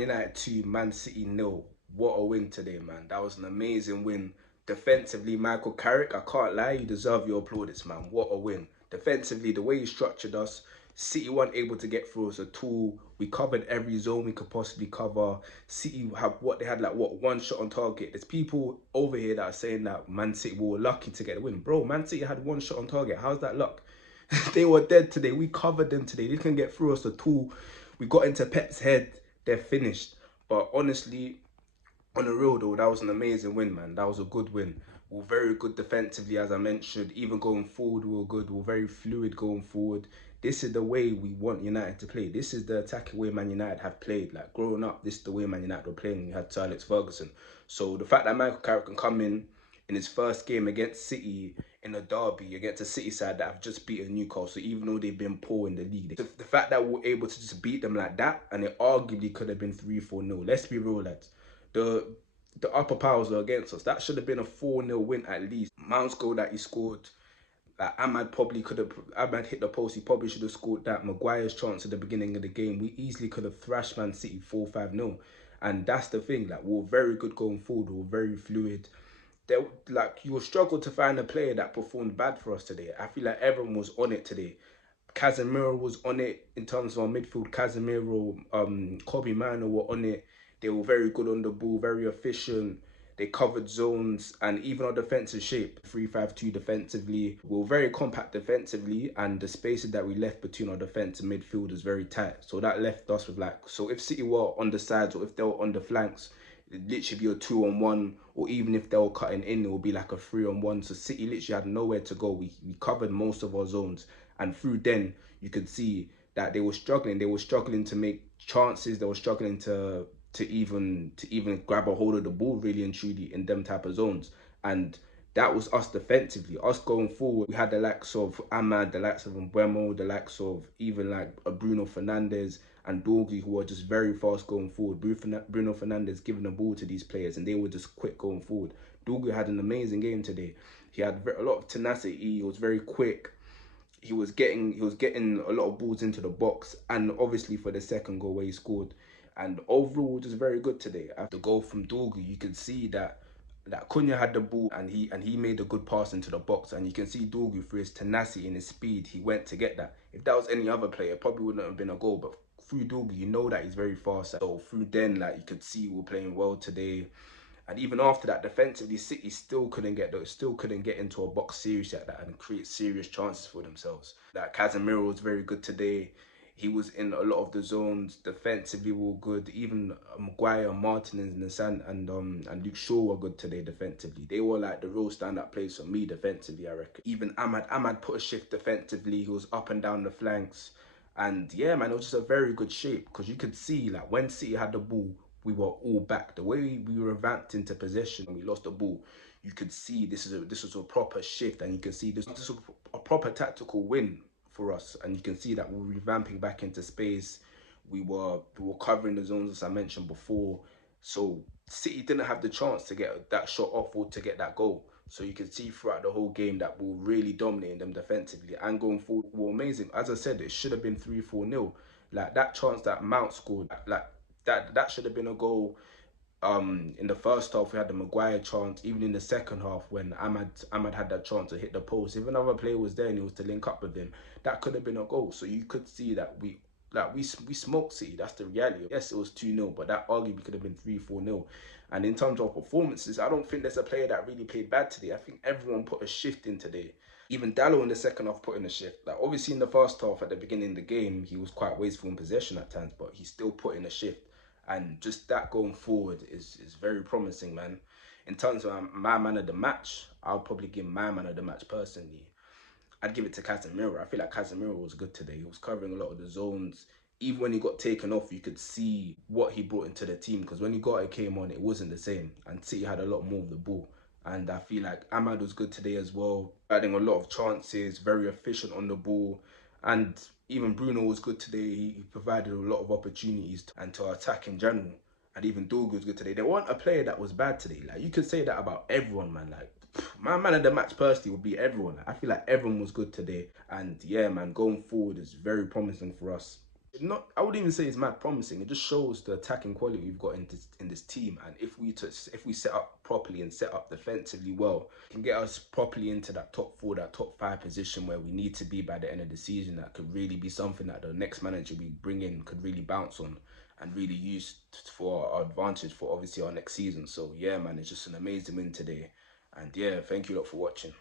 United 2, Man City nil. What a win today, man. That was an amazing win. Defensively, Michael Carrick, I can't lie, you deserve your plaudits, man. What a win. Defensively, the way he structured us, City weren't able to get through us at all. We covered every zone we could possibly cover. City have what they had, like what, one shot on target. There's people over here that are saying that Man City were lucky to get the win. Bro, Man City had one shot on target. How's that luck? They were dead today. We covered them today. They couldn't get through us at all. We got into Pep's head. They're finished. But honestly, on the real though, that was an amazing win, man. That was a good win. We were very good defensively, as I mentioned. Even going forward, we were good. We were very fluid going forward. This is the way we want United to play. This is the attacking way Man United have played. Like growing up, this is the way Man United were playing. We had Sir Alex Ferguson. So the fact that Michael Carrick can come in his first game against City in a derby against a City side that have just beaten Newcastle, even though they've been poor in the league. The fact that we're able to just beat them like that, and it arguably could have been 3-4-0. Let's be real, lads. The the upper powers are against us. That should have been a 4-0 win at least. Mount's goal that he scored, like Ahmad probably could have, Ahmad hit the post, he probably should have scored that. Maguire's chance at the beginning of the game, we easily could have thrashed Man City 4-5-0. And that's the thing, like we were very good going forward, we were very fluid. There, like you will struggle to find a player that performed bad for us today. I feel like everyone was on it today. Casemiro was on it in terms of our midfield. Casemiro, Kobe Mano were on it. They were very good on the ball, very efficient. They covered zones, and even our defensive shape, 3-5-2 defensively. We were very compact defensively, and the spaces that we left between our defence and midfield was very tight. So that left us with like, so if City were on the sides or if they were on the flanks, it'd literally be a 2-on-1, or even if they were cutting in, it would be like a 3-on-1. So City literally had nowhere to go. We covered most of our zones, and through then you could see that they were struggling. They were struggling to make chances. They were struggling to even grab a hold of the ball really and truly in them type of zones. And that was us defensively. Us going forward, we had the likes of Ahmad, the likes of Mbeumo, the likes of even like a Bruno Fernandes and Dorgu, who were just very fast going forward. Bruno Fernandes giving the ball to these players, and they were just quick going forward. Dorgu had an amazing game today. He had a lot of tenacity. He was very quick. He was getting a lot of balls into the box, and obviously for the second goal where he scored. And overall, just very good today. After the goal from Dorgu, you could see that Cunha had the ball, and he made a good pass into the box, and you can see Dorgu through his tenacity and his speed, he went to get that. If that was any other player, it probably wouldn't have been a goal, but through Dorgu, you know that he's very fast. So through then, like you could see we were playing well today. And even after that, defensively, City still couldn't get into a box series like that and create serious chances for themselves. Like Casemiro was very good today. He was in a lot of the zones. Defensively, we were good. Even Maguire, Martinez, and Luke Shaw were good today defensively. They were like the real stand-up players for me defensively, I reckon. Even Ahmad put a shift defensively. He was up and down the flanks. And yeah, man, it was just a very good shape because you could see like when City had the ball, we were all back. The way we revamped into possession and we lost the ball, you could see this was a proper shift, and you can see this was a proper tactical win for us. And you can see that we're revamping back into space. We were covering the zones as I mentioned before. So City didn't have the chance to get that shot off or to get that goal. So you can see throughout the whole game that we were really dominating them defensively and going forward. We were amazing. As I said, it should have been 3-4-0. Like that chance that Mount scored, like that should have been a goal. In the first half we had the Maguire chance. Even in the second half when Ahmad had that chance to hit the post, if another player was there and he was to link up with him, that could have been a goal. So you could see that we smoked City. That's the reality. Yes, it was 2-0, but that arguably could have been 3-4-0. And in terms of performances, I don't think there's a player that really played bad today. I think everyone put a shift in today. Even Dallo in the second half put in a shift. Like obviously in the first half at the beginning of the game, he was quite wasteful in possession at times, but he still put in a shift. And just that going forward is very promising, man. In terms of my man of the match, I'll probably give my man of the match personally. I'd give it to Casemiro. I feel like Casemiro was good today. He was covering a lot of the zones. Even when he got taken off, you could see what he brought into the team. Because when he came on, it wasn't the same. And City had a lot more of the ball. And I feel like Ahmad was good today as well. Adding a lot of chances, very efficient on the ball. And even Bruno was good today. He provided a lot of opportunities and to attack in general. And even Dorgu was good today. There weren't a player that was bad today. Like you could say that about everyone, man. Like my man of the match personally would be everyone. I feel like everyone was good today. And yeah, man, going forward is very promising for us. Not, I wouldn't even say it's mad promising. It just shows the attacking quality we've got in this team, and if we set up properly and set up defensively well, can get us properly into that top four, that top five position where we need to be by the end of the season. That could really be something that the next manager we bring in could really bounce on and really use for our advantage for obviously our next season. So yeah, man, it's just an amazing win today, and yeah, thank you lot for watching.